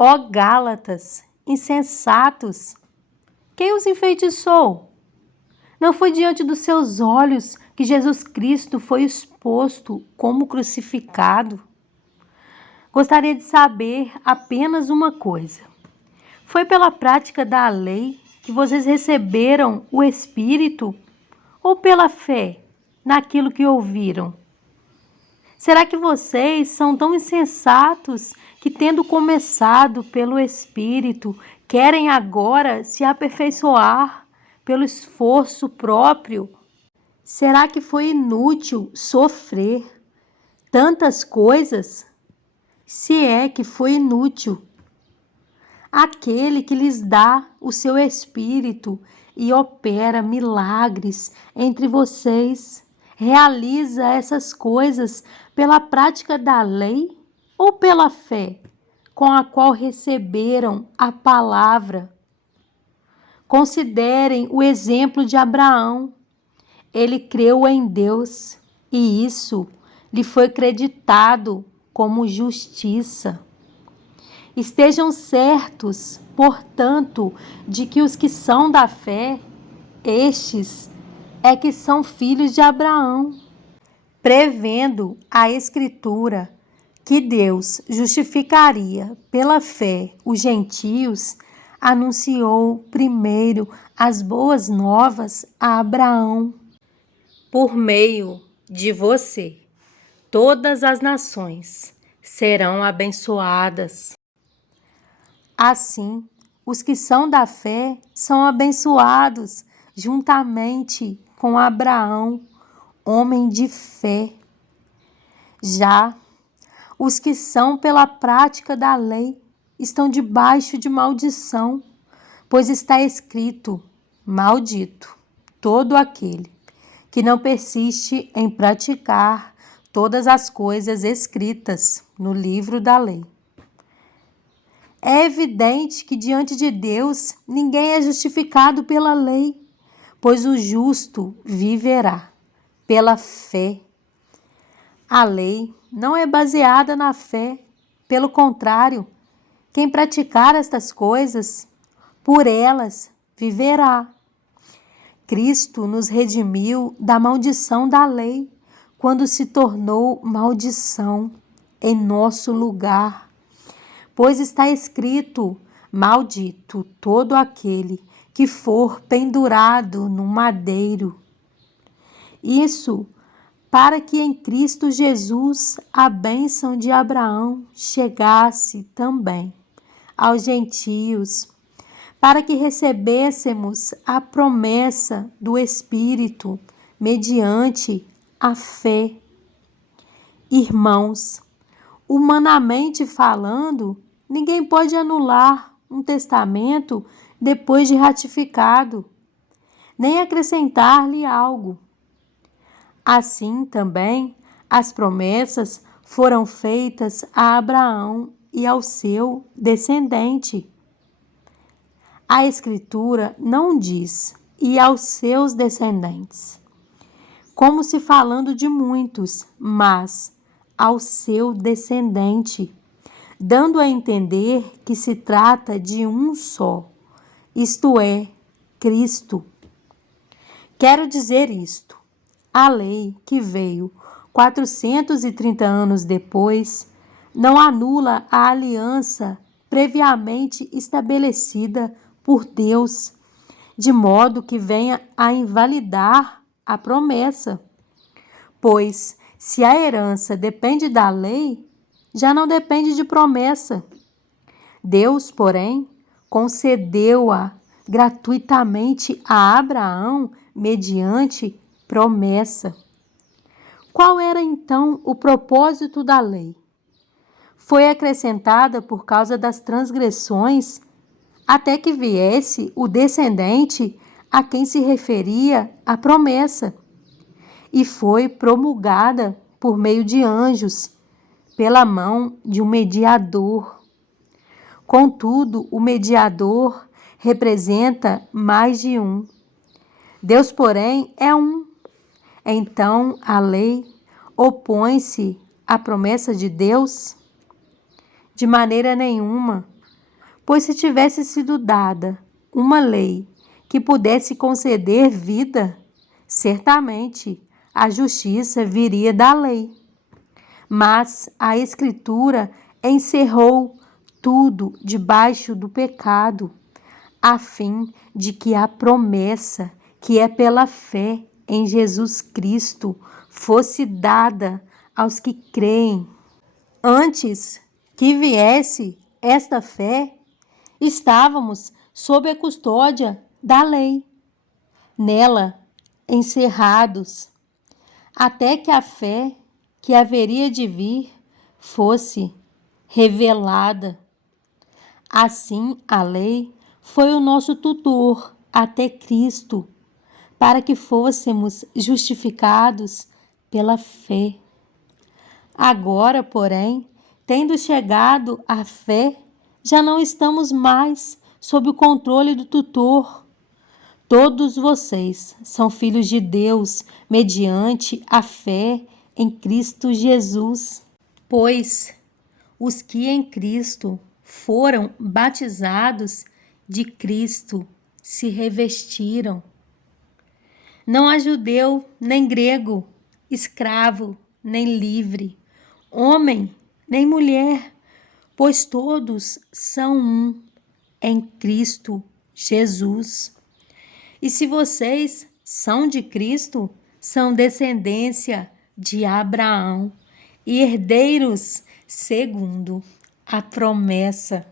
Ó Gálatas, insensatos, quem os enfeitiçou? Não foi diante dos seus olhos que Jesus Cristo foi exposto como crucificado? Gostaria de saber apenas uma coisa. Foi pela prática da lei que vocês receberam o Espírito ou pela fé naquilo que ouviram? Será que vocês são tão insensatos que, tendo começado pelo Espírito, querem agora se aperfeiçoar pelo esforço próprio? Será que foi inútil sofrer tantas coisas? Se é que foi inútil, aquele que lhes dá o seu Espírito e opera milagres entre vocês, realiza essas coisas pela prática da lei ou pela fé com a qual receberam a palavra? Considerem o exemplo de Abraão. Ele creu em Deus e isso lhe foi creditado como justiça. Estejam certos, portanto, de que os que são da fé, estes é que são filhos de Abraão. Prevendo a Escritura que Deus justificaria pela fé os gentios, anunciou primeiro as boas novas a Abraão. Por meio de você, todas as nações serão abençoadas. Assim, os que são da fé são abençoados juntamente com Abraão, homem de fé. Já os que são pela prática da lei estão debaixo de maldição, pois está escrito: maldito todo aquele que não persiste em praticar todas as coisas escritas no livro da lei. É evidente que diante de Deus ninguém é justificado pela lei, pois o justo viverá pela fé. A lei não é baseada na fé, pelo contrário, quem praticar estas coisas, por elas viverá. Cristo nos redimiu da maldição da lei, quando se tornou maldição em nosso lugar. Pois está escrito: maldito todo aquele que for pendurado no madeiro. Isso para que em Cristo Jesus a bênção de Abraão chegasse também aos gentios, para que recebêssemos a promessa do Espírito mediante a fé. Irmãos, humanamente falando, ninguém pode anular um testamento depois de ratificado, nem acrescentar-lhe algo. Assim também, as promessas foram feitas a Abraão e ao seu descendente. A Escritura não diz "e aos seus descendentes", como se falando de muitos, mas ao seu descendente, dando a entender que se trata de um só, isto é, Cristo. Quero dizer isto: a lei que veio 430 anos depois não anula a aliança previamente estabelecida por Deus, de modo que venha a invalidar a promessa. Pois, se a herança depende da lei, já não depende de promessa. Deus, porém, concedeu-a gratuitamente a Abraão mediante promessa. Qual era então o propósito da lei? Foi acrescentada por causa das transgressões, até que viesse o descendente a quem se referia a promessa, e foi promulgada por meio de anjos, pela mão de um mediador. Contudo, o mediador representa mais de um. Deus, porém, é um. Então, a lei opõe-se à promessa de Deus? De maneira nenhuma. Pois se tivesse sido dada uma lei que pudesse conceder vida, certamente a justiça viria da lei. Mas a Escritura encerrou tudo debaixo do pecado, a fim de que a promessa, que é pela fé em Jesus Cristo, fosse dada aos que creem. Antes que viesse esta fé, estávamos sob a custódia da lei, nela encerrados, até que a fé que haveria de vir fosse revelada. Assim, a lei foi o nosso tutor até Cristo, para que fôssemos justificados pela fé. Agora, porém, tendo chegado à fé, já não estamos mais sob o controle do tutor. Todos vocês são filhos de Deus mediante a fé em Cristo Jesus. Pois os que em Cristo foram batizados, de Cristo se revestiram. Não há judeu nem grego, escravo nem livre, homem nem mulher, pois todos são um em Cristo Jesus. E se vocês são de Cristo, são descendência de Abraão e herdeiros segundo a promessa.